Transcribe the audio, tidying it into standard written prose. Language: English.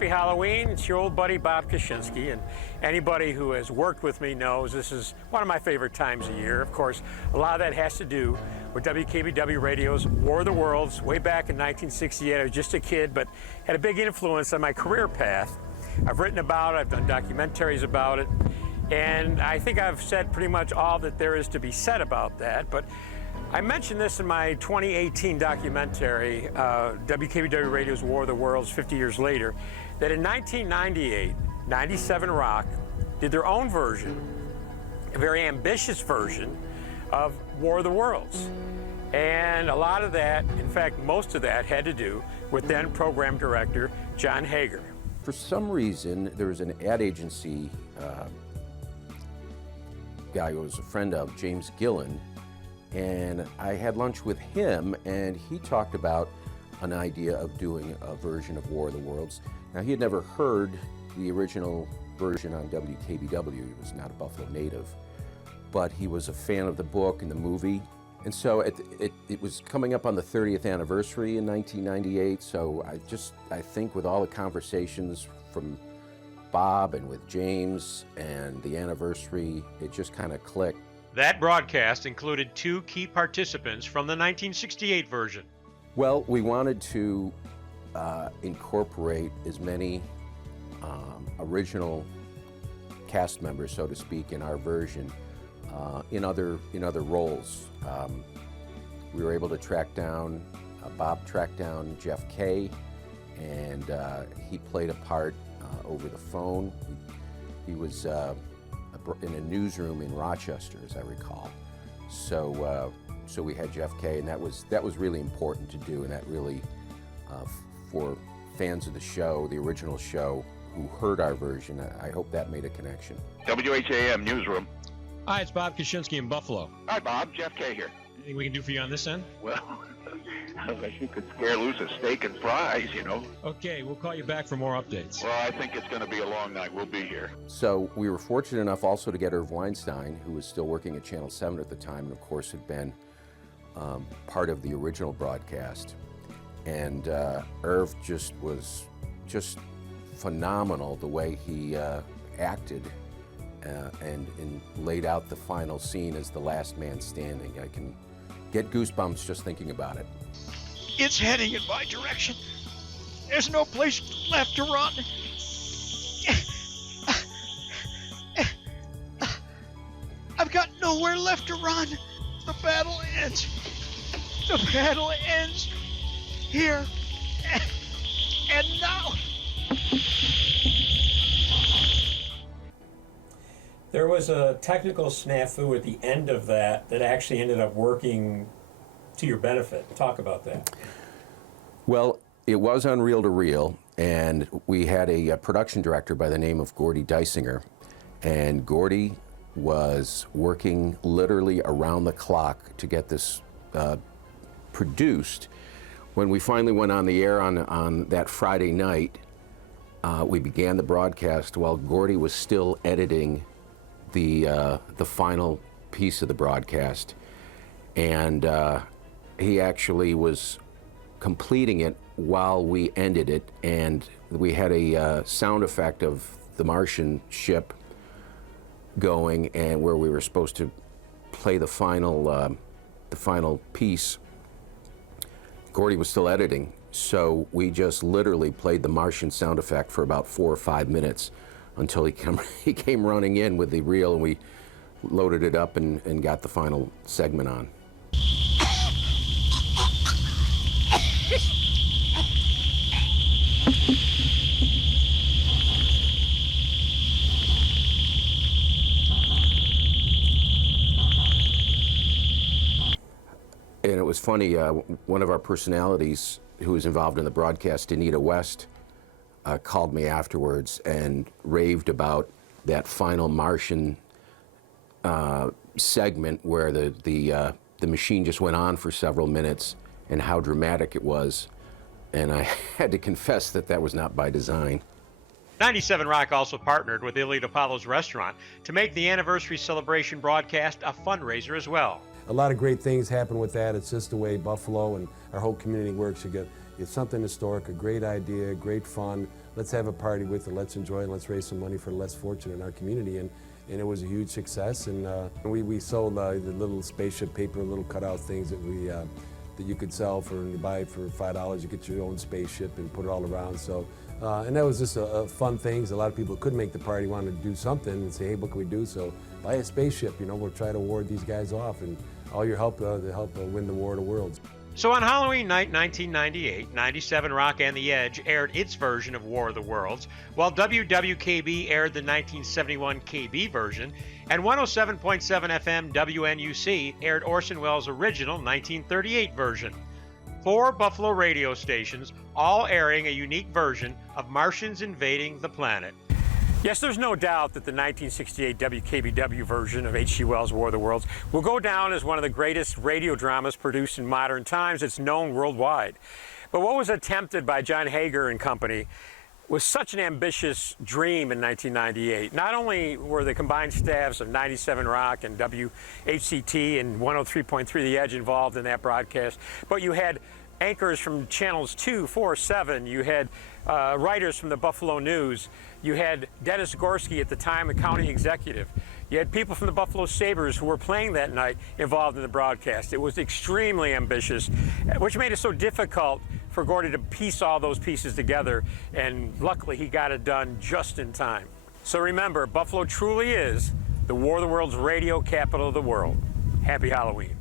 Happy Halloween. It's your old buddy Bob Koshinski, and anybody who has worked with me knows this is one of my favorite times of year. Of course, a lot of that has to do with WKBW Radio's War of the Worlds. Way back in 1968, I was just a kid, but had a big influence on my career path. I've written about it, I've done documentaries about it, and I think I've said pretty much all that there is to be said about that. But I mentioned this in my 2018 documentary, WKBW Radio's War of the Worlds 50 years later, that in 1998, 97 Rock did their own version, a very ambitious version of War of the Worlds. And a lot of that, in fact, most of that had to do with then program director John Hager. For some reason, there was an ad agency guy who was a friend of James Gillen, and I had lunch with him, and he talked about an idea of doing a version of War of the Worlds. Now, he had never heard the original version on WKBW. He was not a Buffalo native, but he was a fan of the book and the movie. And so it was coming up on the 30th anniversary in 1998, so I think with all the conversations from Bob and with James and the anniversary, it just kind of clicked. That broadcast included two key participants from the 1968 version. Well, we wanted to incorporate as many original cast members, so to speak, in our version in other roles. We were able to track down, Bob tracked down Jeff Kay, and he played a part over the phone. He was in a newsroom in Rochester, as I recall. So we had Jeff Kay, and that was really important to do, and that really, for fans of the show, the original show, who heard our version, I hope that made a connection. WHAM Newsroom. Hi, it's Bob Koshinski in Buffalo. Hi, Bob. Jeff Kay here. Anything we can do for you on this end? Well, unless you could scare loose a steak and fries, you know. Okay, we'll call you back for more updates. Well, I think it's going to be a long night. We'll be here. So we were fortunate enough also to get Irv Weinstein, who was still working at Channel 7 at the time, and of course had been part of the original broadcast. And Irv was just phenomenal the way he acted and laid out the final scene as the last man standing. I can get goosebumps just thinking about it. It's heading in my direction. There's no place left to run. I've got nowhere left to run. The battle ends. The battle ends here and now. There was a technical snafu at the end of that actually ended up working to your benefit. Talk about that. Well, it was on reel to reel, and we had a production director by the name of Gordy Dysinger, and Gordy was working literally around the clock to get this produced. When we finally went on the air on that Friday night, we began the broadcast while Gordy was still editing the final piece of the broadcast, and he actually was completing it while we ended it, and we had a sound effect of the Martian ship going, and where we were supposed to play the final piece. Gordy was still editing, so we just literally played the Martian sound effect for about 4 or 5 minutes until he came running in with the reel, and we loaded it up and got the final segment on. And it was funny, one of our personalities who was involved in the broadcast, Anita West, called me afterwards and raved about that final Martian segment where the machine just went on for several minutes and how dramatic it was. And I had to confess that was not by design. 97 Rock also partnered with Iliad Apollo's Restaurant to make the anniversary celebration broadcast a fundraiser as well. A lot of great things happen with that. It's just the way Buffalo and our whole community works. It's something historic, a great idea, great fun. let's have a party with it, let's enjoy it, let's raise some money for the less fortunate in our community. And it was a huge success. And we sold the little spaceship paper, little cutout things that that you could sell and you buy it for $5. You get your own spaceship and put it all around. So, and that was just a fun thing. A lot of people who couldn't make the party wanted to do something and say, hey, what can we do? So buy a spaceship, we'll try to ward these guys off, and all your help to help win the War of the Worlds. So on Halloween night 1998, 97 Rock and the Edge aired its version of War of the Worlds, while WWKB aired the 1971 KB version, and 107.7 FM WNUC aired Orson Welles' original 1938 version. 4 Buffalo radio stations, all airing a unique version of Martians invading the planet. Yes, there's no doubt that the 1968 WKBW version of H.G. Wells' War of the Worlds will go down as one of the greatest radio dramas produced in modern times. It's known worldwide. But what was attempted by John Hager and company was such an ambitious dream in 1998. Not only were the combined staffs of 97 Rock and WHCT and 103.3 The Edge involved in that broadcast, but you had anchors from channels 2, 4, 7. You had writers from the Buffalo News. You had Dennis Gorski, at the time the county executive. You had people from the Buffalo Sabres who were playing that night involved in the broadcast. It was extremely ambitious, which made it so difficult for Gordy to piece all those pieces together, and luckily he got it done just in time. So remember, Buffalo truly is the War of the Worlds radio capital of the world. Happy Halloween.